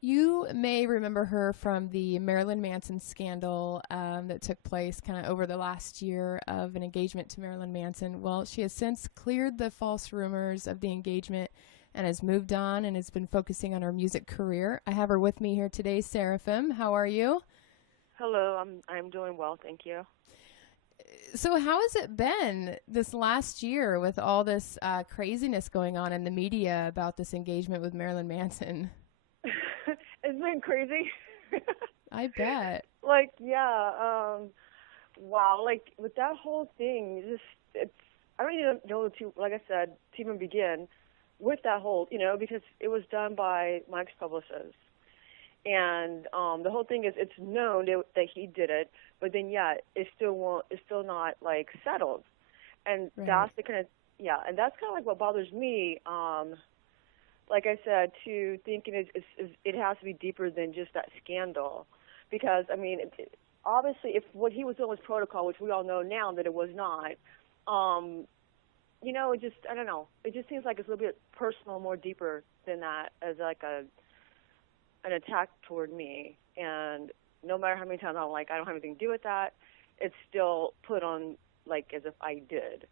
You may remember her from the Marilyn Manson scandal that took place kind of over the last year of an engagement to Marilyn Manson. Well, she has since cleared the false rumors of the engagement and has moved on and has been focusing on her music career. I have her with me here today, Serphim. How are you? Hello, I'm doing well, thank you. So, how has it been this last year with all this craziness going on in the media about this engagement with Marilyn Manson? It's been crazy. I bet. Like, yeah, wow, like with that whole thing, it's I don't even know like I said, to even begin with that whole, because it was done by Mike's publicist. And the whole thing is it's known that he did it, but then yeah, it's still not like settled. And Right. that's the kind of yeah, and that's kind of like what bothers me. Like I said, to thinking it has to be deeper than just that scandal, because I mean, obviously, if what he was doing was protocol, which we all know now that it was not, um, it just I don't know, it just seems like it's a little bit personal, more deeper than that, as like an attack toward me, and no matter how many times I'm like I don't have anything to do with that, it's still put on like as if I did.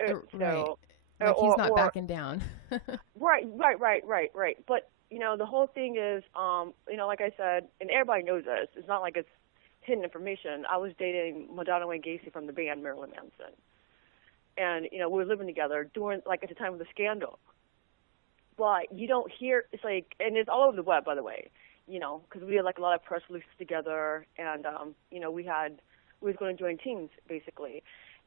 Right. So, Like he's not or backing down. Right. But the whole thing is, like I said, and everybody knows this. It's not like it's hidden information. I was dating Madonna Wayne Gacy from the band Marilyn Manson, and we were living together during like at the time of the scandal. But you don't hear it's like, and it's all over the web, by the way. Because we had like a lot of press releases together, and we was going to join teams basically,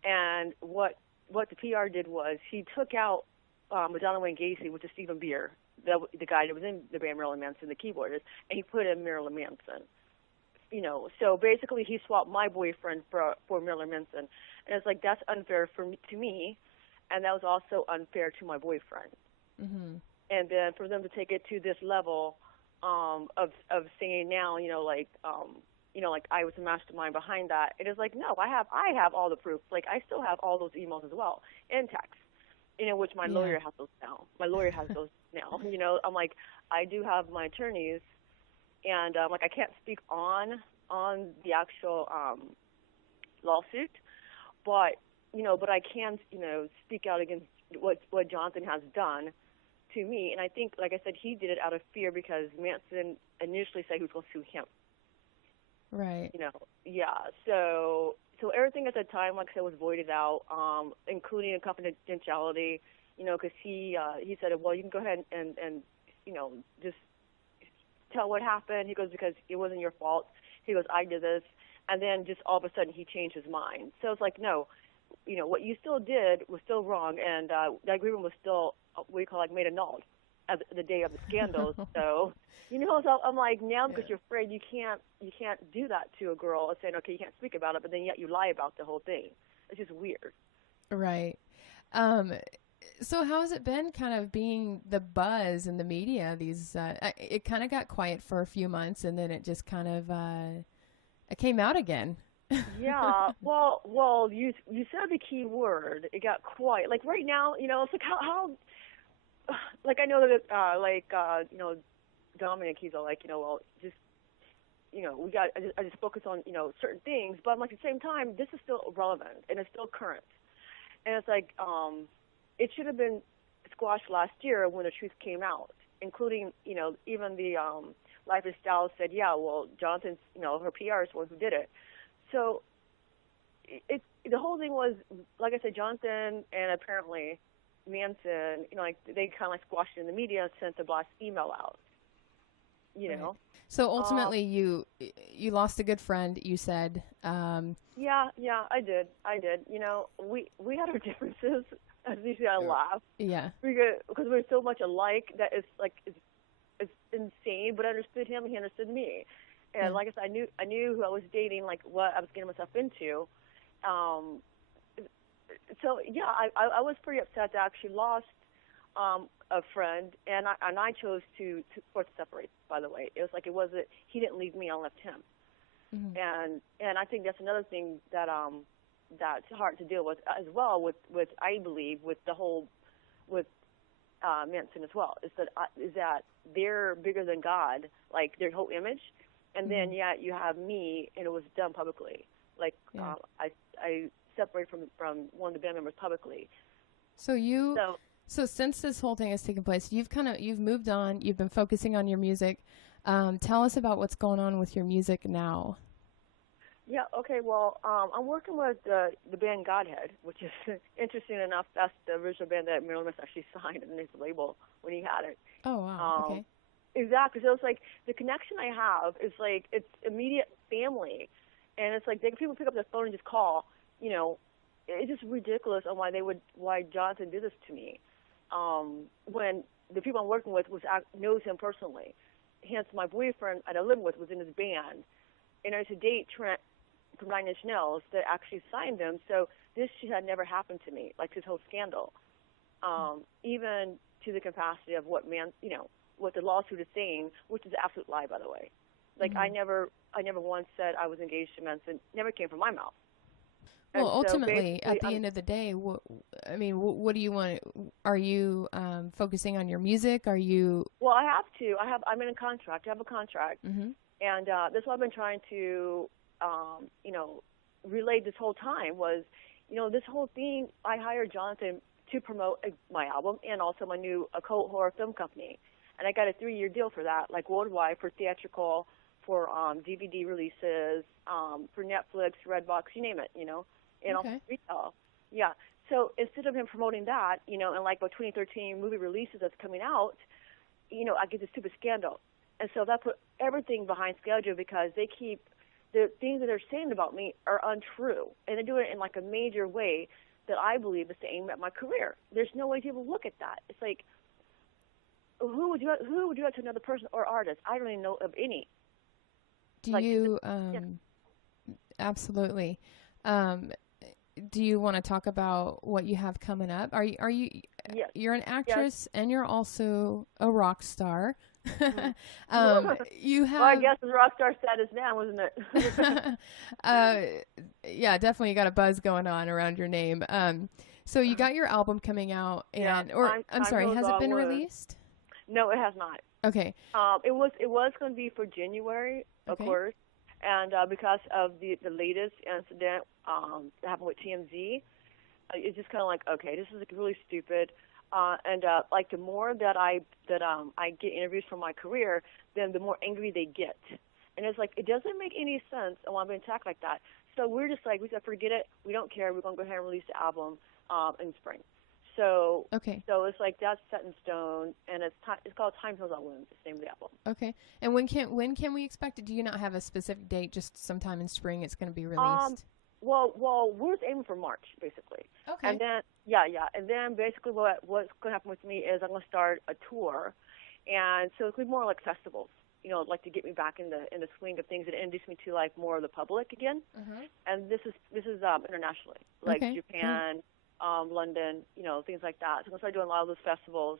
and what the PR did was he took out Madonna Wayne Gacy, which is Stephen Beer, the guy that was in the band Marilyn Manson, the keyboardist, and he put in Marilyn Manson. So basically he swapped my boyfriend for Marilyn Manson, and it's like that's unfair to me, and that was also unfair to my boyfriend. Hmm. And then for them to take it to this level of saying now, like I was the mastermind behind that. It is like no, I have all the proof. Like I still have all those emails as well and texts. Which my Yeah. lawyer has those now. My lawyer has those now. I'm like, I do have my attorneys, and like I can't speak on the actual lawsuit, but but I can speak out against what Jonathan has done to me, and I think, like I said, he did it out of fear because Manson initially said he was going to sue him. Right. you know, yeah. So everything at the time, like I said, was voided out, including a confidentiality. Because he said, well, you can go ahead and just tell what happened. He goes because it wasn't your fault. He goes, I did this, and then just all of a sudden he changed his mind. So it's like no, what you still did was still wrong, and that agreement was still what you call like made annulled at the day of the scandals. So so I'm like now because Yeah. you're afraid you can't do that to a girl and saying okay you can't speak about it, but then yet you lie about the whole thing. It's just weird. Right. Um, so how has it been kind of being the buzz in the media? It kind of got quiet for a few months and then it just kind of it came out again. Yeah, well, you said the key word. It got quiet. Like right now, it's like how like I know that Dominic, he's all like, well, just I just focus on certain things, but I'm like at the same time, this is still relevant and it's still current, and it's like it should have been squashed last year when the truth came out, including even the Life is Style said, yeah, well, Jonathan's her PR is the one who did it, so the whole thing was like I said, Jonathan and apparently Manson, like they kind of like squashed it in the media and sent a blast email out, you Right. know. So Uh, ultimately you lost a good friend, you said. yeah, I did. We had our differences. As you see, I Er, laugh yeah. because we're so much alike that it's insane. But I understood him, and he understood me. And Yeah. like I said, I knew who I was dating, like what I was getting myself into. Um, so yeah, I was pretty upset that I actually lost a friend, and I chose for it to separate. By the way, it was like it wasn't he didn't leave me, I left him, Hmm. and I think that's another thing that's hard to deal with as well with I believe with the whole with Manson as well. Is that they're bigger than God, like their whole image, and then you have me, and it was done publicly. Like I separated from one of the band members publicly. So since this whole thing has taken place, you've moved on. You've been focusing on your music. Tell us about what's going on with your music now. Yeah, okay, well, I'm working with the band Godhead, which is interesting enough. That's the original band that Marilyn Manson actually signed and his label when he had it. Oh, wow, okay. Exactly. So it's like the connection I have is like it's immediate family. And it's like people pick up their phone and just call, you know. It's just ridiculous on why Jonathan did this to me. When the people I'm working with knows him personally. Hence, my boyfriend I lived with was in his band. And I used to date Trent from Nine Inch Nails that actually signed him. So this had never happened to me, like this whole scandal. Even to the capacity of what the lawsuit is saying, which is an absolute lie, by the way. Like I never once said I was engaged to Manson. Never came from my mouth. Well, ultimately, at the end of the day, what do you want? Are you focusing on your music? Are you? Well, I have to. I'm in a contract. I have a contract, and that's what I've been trying to, relay this whole time was, this whole thing. I hired Jonathan to promote my album and also my new occult horror film company, and I got a 3-year deal for that, like worldwide for theatrical, for DVD releases, for Netflix, Redbox, you name it, and also retail. Yeah. So instead of him promoting that, and like by 2013 movie releases that's coming out, I get this stupid scandal. And so that put everything behind schedule because they keep the things that they're saying about me are untrue. And they do it in like a major way that I believe is to aim at my career. There's no way people look at that. It's like, who would do that to another person or artist? I don't even know of any. Absolutely. Do you want to talk about what you have coming up? Are you? Yes. You're an actress and you're also a rock star. You have. Well, I guess it's rock star status now, isn't it? Yeah, definitely. You got a buzz going on around your name. So you got your album coming out, and I'm sorry, has it been released? No, it has not. Okay. It was going to be for January, of course. And because of the latest incident that happened with TMZ, it's just kind of like, okay, this is really stupid. And like the more that I get interviews from my career, then the more angry they get. And it's like, it doesn't make any sense when I'm being attacked like that. So we're just like, we said, forget it. We don't care. We're going to go ahead and release the album in spring. So it's like that's set in stone, and it's called Time Heals All Wounds. It's the name of the album. Okay. And when can we expect it? Do you not have a specific date? Just sometime in spring, it's going to be released. Well, we're aiming for March, basically. Okay. And then and then basically what's going to happen with me is I'm going to start a tour, and so it's going to be more like festivals. Like to get me back in the swing of things and introduce me to like more of the public again. And this is internationally, like Japan. London, things like that. So I'm going to start doing a lot of those festivals.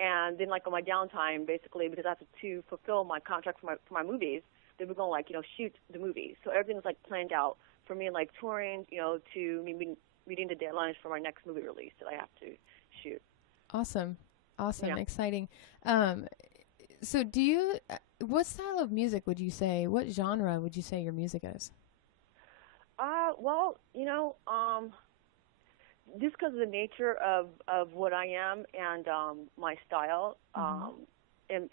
And then, like, on my downtime, basically, because I have to fulfill my contract for my movies, then we're going to, shoot the movies. So everything's, like, planned out for me, like, touring, to me meeting the deadlines for my next movie release that I have to shoot. Awesome. Yeah. Exciting. So what style of music would you say, what genre would you say your music is? Well, just because of the nature of what I am and my style, and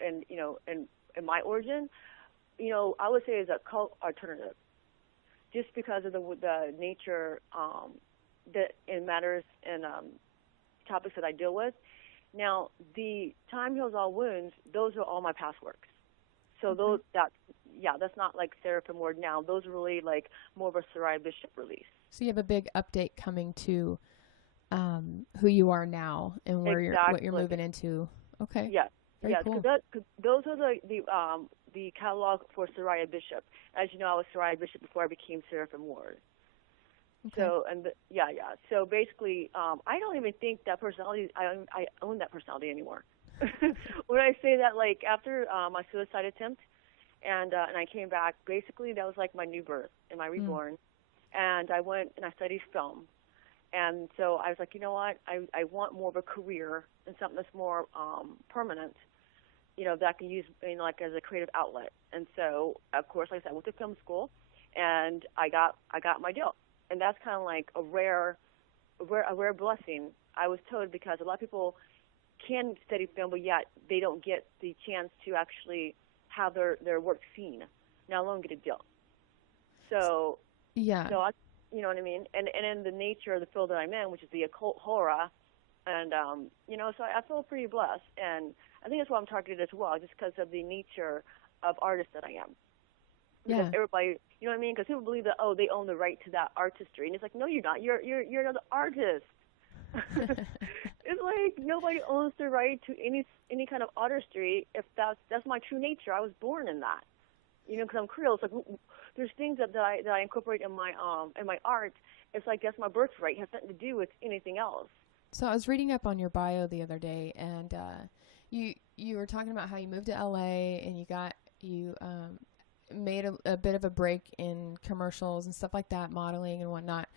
my origin, I would say is a cult alternative, just because of the nature that it matters and topics that I deal with. Now, the Time Heals All Wounds; those are all my past works. So that's not like Serphim Word now. Those are really like more of a Soraya Bishop release. So you have a big update coming to who you are now and what you're moving into. Okay. Yeah. Very cool. Cause those are the catalog for Soraya Bishop. As you know, I was Soraya Bishop before I became Serphim Ward. Okay. So So basically, I don't even think that personality. I own that personality anymore. When I say that, like after my suicide attempt, and I came back, basically that was like my new birth and my reborn. And I went and I studied film. And so I was like, you know what, I want more of a career and something that's more permanent, that I can use like as a creative outlet. And so, of course, like I said, I went to film school, and I got my deal. And that's kind of like a rare blessing, I was told, because a lot of people can study film, but yet they don't get the chance to actually have their work seen, now alone get a deal. So, yeah. so I, you know what I mean? And in the nature of the field that I'm in, which is the occult horror, and, so I feel pretty blessed. And I think that's why I'm targeted as well, just because of the nature of artist that I am. Because everybody, you know what I mean? Because people believe that, they own the right to that artistry. And it's like, no, you're not. You're another artist. It's like nobody owns the right to any kind of artistry if that's my true nature. I was born in that. Because I'm Creole. It's like there's things that I incorporate in my art. It's like that's my birthright. It has nothing to do with anything else. So I was reading up on your bio the other day, and you were talking about how you moved to LA and you made a bit of a break in commercials and stuff like that, modeling and whatnot.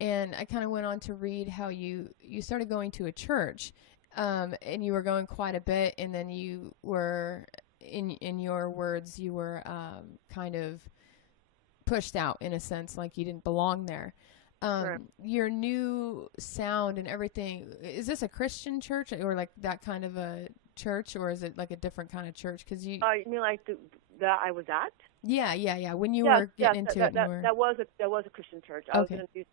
And I kind of went on to read how you started going to a church, and you were going quite a bit, and then you were, in your words, you were kind of pushed out in a sense, like you didn't belong there. Sure. Your new sound and everything, is this a Christian church or like that kind of a church, or is it like a different kind of church? Because you mean like that I was at? Yeah. When you were getting into it, that was a Christian church. I was going to do,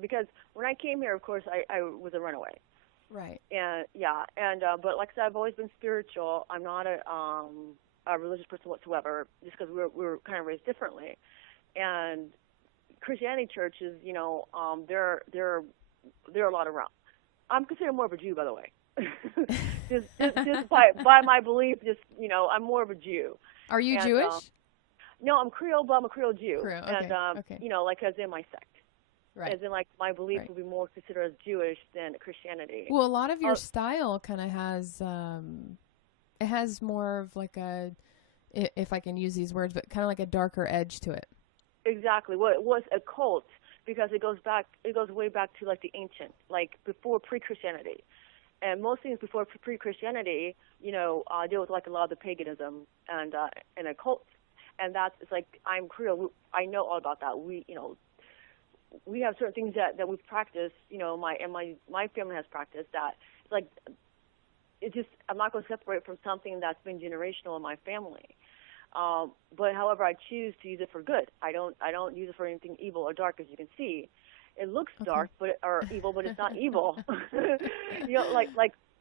because when I came here, of course, I was a runaway. Right. And but like I said, I've always been spiritual. I'm not a religious person whatsoever, just because we were kind of raised differently. And Christianity churches, there are a lot around. I'm considered more of a Jew, by the way. just by my belief, I'm more of a Jew. Are you Jewish? No, I'm Creole, but I'm a Creole Jew. Creole, okay, and like as in my sect. Right. As in like my belief would be more considered as Jewish than Christianity. Well, a lot of your style kind of has, it has more of like if I can use these words, but kind of like a darker edge to it. Exactly. Well, it was a cult because it goes way back to like the ancient, like before pre-Christianity. And most things before pre-Christianity, deal with like a lot of the paganism and occult. And it's like, I'm Creole. I know all about that. We have certain things that we've practiced, my family has practiced that. It's like, I'm not going to separate from something that's been generational in my family. But however, I choose to use it for good. I don't use it for anything evil or dark, as you can see. It looks dark, or evil, but it's not evil.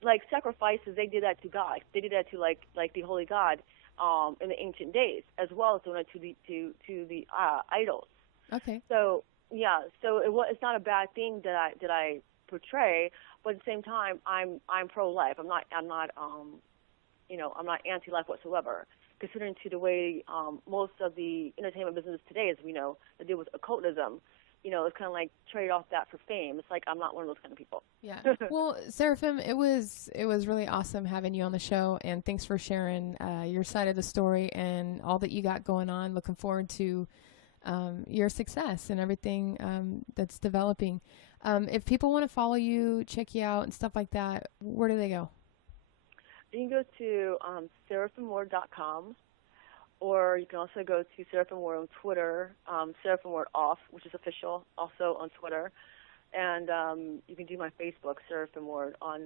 Like sacrifices, they did that to God. They did that to like the holy God, in the ancient days, as well as doing it to the idols. Okay. So it's not a bad thing that I portray, but at the same time, I'm pro-life. I'm not anti-life whatsoever. Considering to the way most of the entertainment business today, as we know, that deal with occultism, it's kind of like trade off that for fame. It's like I'm not one of those kind of people. Yeah. Well, Serphim, it was really awesome having you on the show, and thanks for sharing your side of the story and all that you got going on. Looking forward to your success and everything that's developing. If people want to follow you, check you out, and stuff like that, where do they go? You can go to seraphimword.com, or you can also go to Seraphim Word on Twitter, Seraphim Word Off, which is official, also on Twitter. And you can do my Facebook, Seraphim Word, on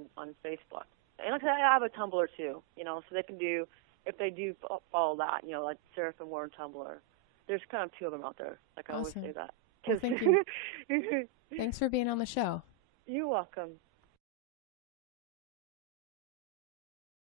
Facebook. And like I said, I have a Tumblr too, so they can do, if they do follow that, like Seraphim Word Tumblr. There's kind of two of them out there. Like I always say that. Well, thank you. Thanks for being on the show. You're welcome.